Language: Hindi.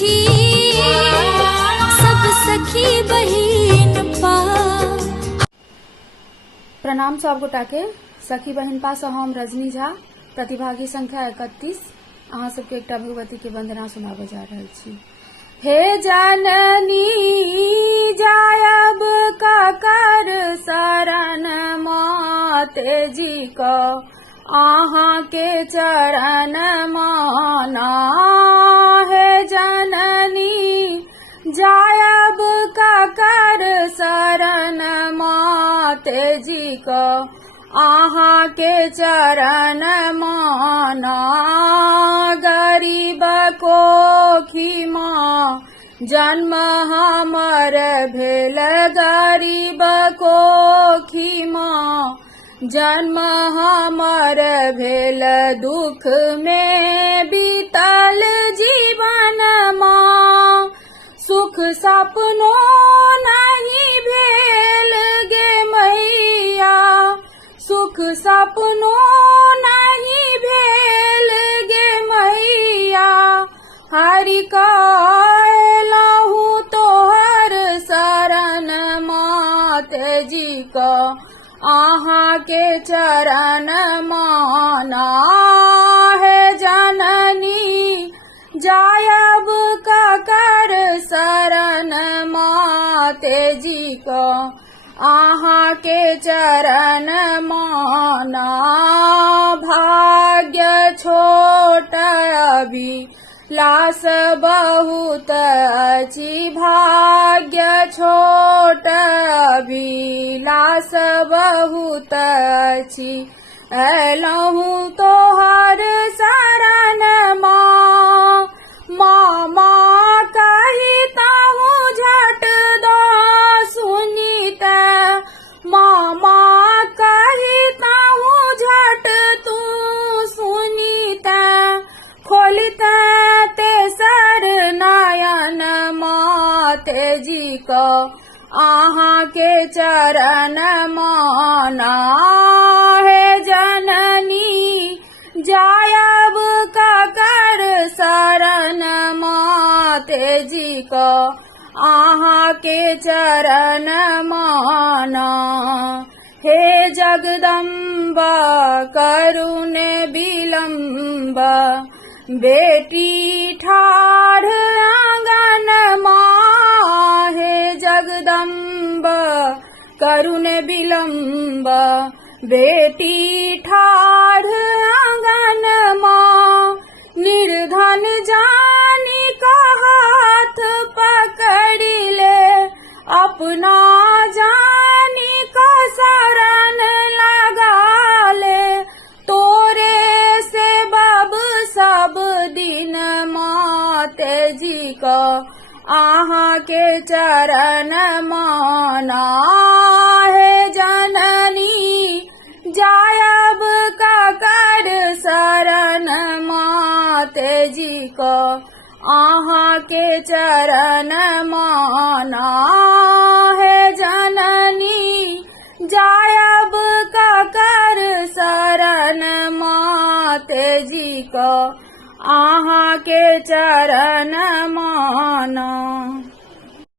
छी सब सखी बहिन पा। प्रणाम सब गोटा के। सखी बहिन पा से हम रजनी झा, प्रतिभागी संख्या 31 अहाँ सबके एकटा भगवती के वंदना सुनाबे जा रहल छी। हे जननी जायब ककर शरण माते जी को आहाँ के चरण माना। हे जननी जायब ककर शरण माते जी को आहाँ के चरण माना। गरीब कोखी माँ जन्म हमर भेल, गरीब कोखी माँ जन्म हमर भेल, दुख में बीतल जीवन माँ सुख सपनो नहीं भेल गे मैया, सुख सपनो नहीं भेल गे मैया। हरि कहलहु तोहर शरण माते जी को आहाँ के चरण माना। है जननी जायब ककर शरण माते जी को आहाँ के चरण माना। भाग्य छोट अभी लास बहुत अछि, भाग्य छोट अभी लास बहुत अछि। एलहु तोहर शरण माँ, माँ माँ कहितहु झट दो सुनीत, माँ माँ कहितहु झट तू सुनीत। खोलित तेसर नयन माते जी को आहाँ के चरण माना। है जननी जायब ककर शरण माते जी को आहाँ के चरण माना। हे जगदम्बा करुण विलम्ब, बेटी ठाढ़ आंगन माँ। हे जगदम्बा करुण विलम्ब, बेटी ठाढ़ आंगन माँ। निर्धन जानी का हाथ पकड़ी ले, अपना जानी का शरण लगा ले। तोरे से बब सब दिन माते जी को आहाँ के चरण माना। है जननी जायब ककर शरण माते जी को आहाँ के चरण माना। है जननी जायब ककर शरण माते जी को आहाँ के चरण माना।